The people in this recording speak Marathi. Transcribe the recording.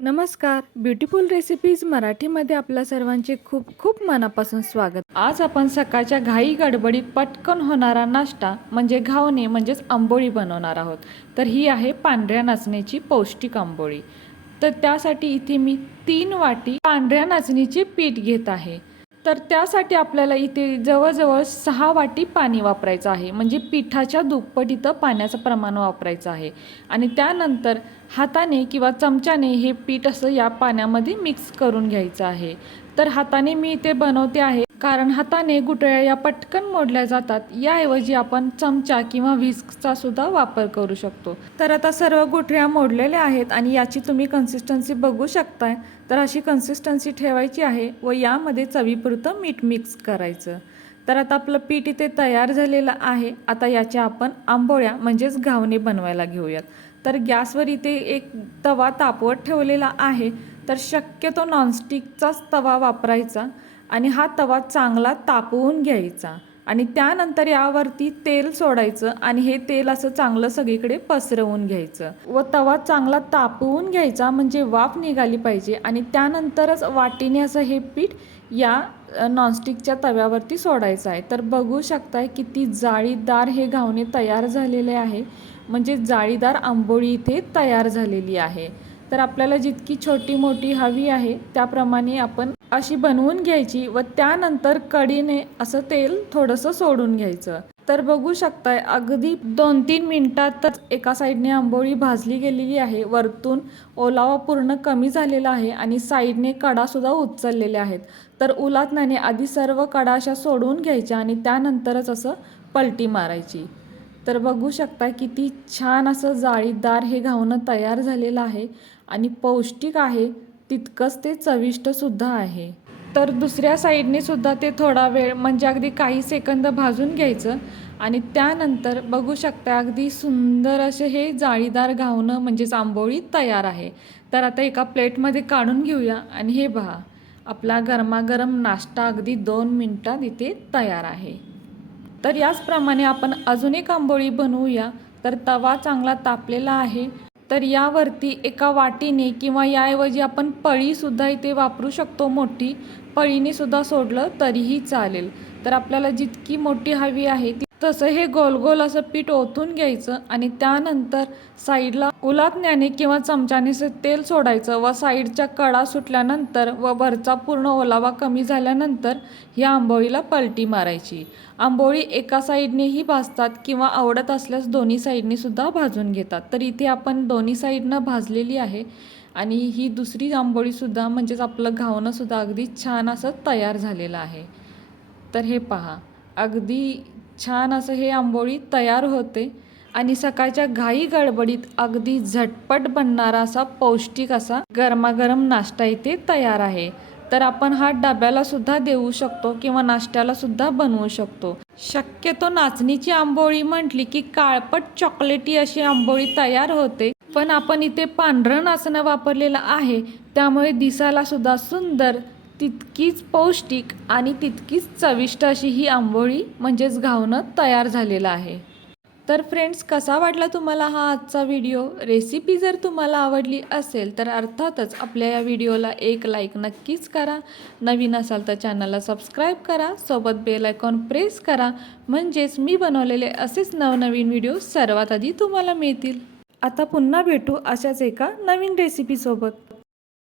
नमस्कार. ब्युटिफुल रेसिपीज मराठीमध्ये आपल्या सर्वांचे खूप खूप मनापासून स्वागत. आज आपण सकाळच्या घाई गडबडीत पटकन होणारा नाश्ता म्हणजे घावणे म्हणजेच आंबोळी बनवणार आहोत. तर ही आहे पांढऱ्या नाचण्याची पौष्टिक आंबोळी. तर त्यासाठी इथे मी तीन वाटी पांढऱ्या नाचणीचे पीठ घेत आहे. तर त्यासाठी आपल्याला इथे जवळजवळ सहा वाटी पाणी वापरायचं आहे. म्हणजे पिठाच्या दुप्पट इथं पाण्याचं प्रमाण वापरायचं आहे. आणि त्यानंतर हाताने किंवा चमच्याने हे पीठ असं या पाण्यामध्ये मिक्स करून घ्यायचं आहे. तर हाताने मी इथे बनवते आहे कारण हाताने गुटळ्या या पटकन मोडल्या जातात. याऐवजी आपण चमचा किंवा व्हिस्कचा सुद्धा वापर करू शकतो. तर आता सर्व गुठळ्या मोडलेल्या आहेत आणि याची तुम्ही कन्सिस्टन्सी बघू शकताय. तर अशी कन्सिस्टन्सी ठेवायची आहे व यामध्ये चवीपुरतं मीठ मिक्स करायचं. तर आता आपलं पीठ इथे तयार झालेलं आहे. आता याच्या आपण आंबोळ्या म्हणजेच घावणे बनवायला घेऊयात. तर गॅसवर इथे एक तवा तापवत ठेवलेला आहे. तर शक्यतो नॉनस्टिकचाच तवा वापरायचा. आणि हा तवा चांगला तापवून घ्यायचा. आणि त्यानंतर यावरती तेल सोडायचं आणि हे तेल असं चांगलं सगळीकडे पसरवून घ्यायचं. व तवा चांगला तापवून घ्यायचा म्हणजे वाफ निघाली पाहिजे आणि त्यानंतरच वाटीने असं हे पीठ या नॉनस्टिकच्या तव्यावरती सोडायचं आहे. तर बघू शकताय किती जाळीदार हे घावणे तयार झालेले आहे. म्हणजे जाळीदार आंबोळी इथे तयार झालेली आहे. तर आपल्याला जितकी छोटी मोठी हवी आहे त्याप्रमाणे आपण अशी बनवून घ्यायची व त्यानंतर कडीने असं तेल थोडंसं सोडून घ्यायचं. तर बघू शकताय अगदी दोन तीन मिनिटातच एका साईडने आंबोळी भाजली गेलेली आहे. वरतून ओलावा पूर्ण कमी झालेला आहे आणि साईडने कडासुद्धा उचललेल्या आहेत. तर उलातनाने आधी सर्व कडा अशा सोडून घ्यायच्या आणि त्यानंतरच असं पलटी मारायची. तर बघू शकता किती छान असं जाळीदार हे घावणं तयार झालेलं आहे. आणि पौष्टिक आहे तितकंच ते चविष्टसुद्धा आहे. तर दुसऱ्या साईडने सुद्धा ते थोडा वेळ म्हणजे अगदी काही सेकंद भाजून घ्यायचं आणि त्यानंतर बघू शकता अगदी सुंदर असे हे जाळीदार घावणं म्हणजेच आंबोळी तयार आहे. तर आता एका प्लेटमध्ये काढून घेऊया आणि हे पहा आपला गरमागरम नाश्ता अगदी दोन मिनटात इथे तयार आहे. तर याचप्रमाणे आपण अजून एक आंबोळी बनवूया. तर तवा चांगला तापलेला आहे. तर यावरती एका वाटीने किंवा याऐवजी आपण पळीसुद्धा इथे वापरू शकतो. मोठी पळीने सुद्धा सोडलं तरीही चालेल. तर आपल्याला जितकी मोठी हवी आहे ती तसं हे गोल गोल असं पीठ ओतून घ्यायचं आणि त्यानंतर साईडला उलातण्याने किंवा चमच्याने तेल सोडायचं व साईडच्या कडा सुटल्यानंतर व वरचा पूर्ण ओलावा कमी झाल्यानंतर ह्या आंबोळीला पलटी मारायची. आंबोळी एका साईडनेही भाजतात किंवा आवडत असल्यास दोन्ही साईडनेसुद्धा भाजून घेतात. तर इथे आपण दोन्ही साईडनं भाजलेली आहे आणि ही दुसरी आंबोळीसुद्धा म्हणजेच आपलं घावणंसुद्धा अगदी छान असं तयार झालेलं आहे. तर हे पहा. अगदी छान असं हे आंबोळी तयार होते आणि सकाळच्या घाई गडबडीत अगदी झटपट बनणारा असा पौष्टिक असा गरमागरम नाश्ता इथे तयार आहे. तर आपण हा डब्याला सुद्धा देऊ शकतो किंवा नाश्त्याला सुद्धा बनवू शकतो. शक्यतो नाचणीची आंबोळी म्हटली की काळपट चॉकलेटी अशी आंबोळी तयार होते. पण आपण इथे पांढरं नाचणं वापरलेलं आहे. त्यामुळे दिसायला सुद्धा सुंदर तितकीच पौष्टिक आणि तितकीच चविष्ट अशी ही आंबोळी म्हणजेच घावणं तयार झालेलं आहे. तर फ्रेंड्स कसा वाटला तुम्हाला हा आजचा व्हिडिओ रेसिपी जर तुम्हाला आवडली असेल तर अर्थातच आपल्या या व्हिडिओला एक लाईक नक्कीच करा. नवीन असाल तर चॅनलला सबस्क्राईब करा. सोबत बेल आयकॉन प्रेस करा. म्हणजेच मी बनवलेले असेच नवनवीन व्हिडिओ सर्वात आधी तुम्हाला मिळतील. आता पुन्हा भेटू अशाच एका नवीन रेसिपीसोबत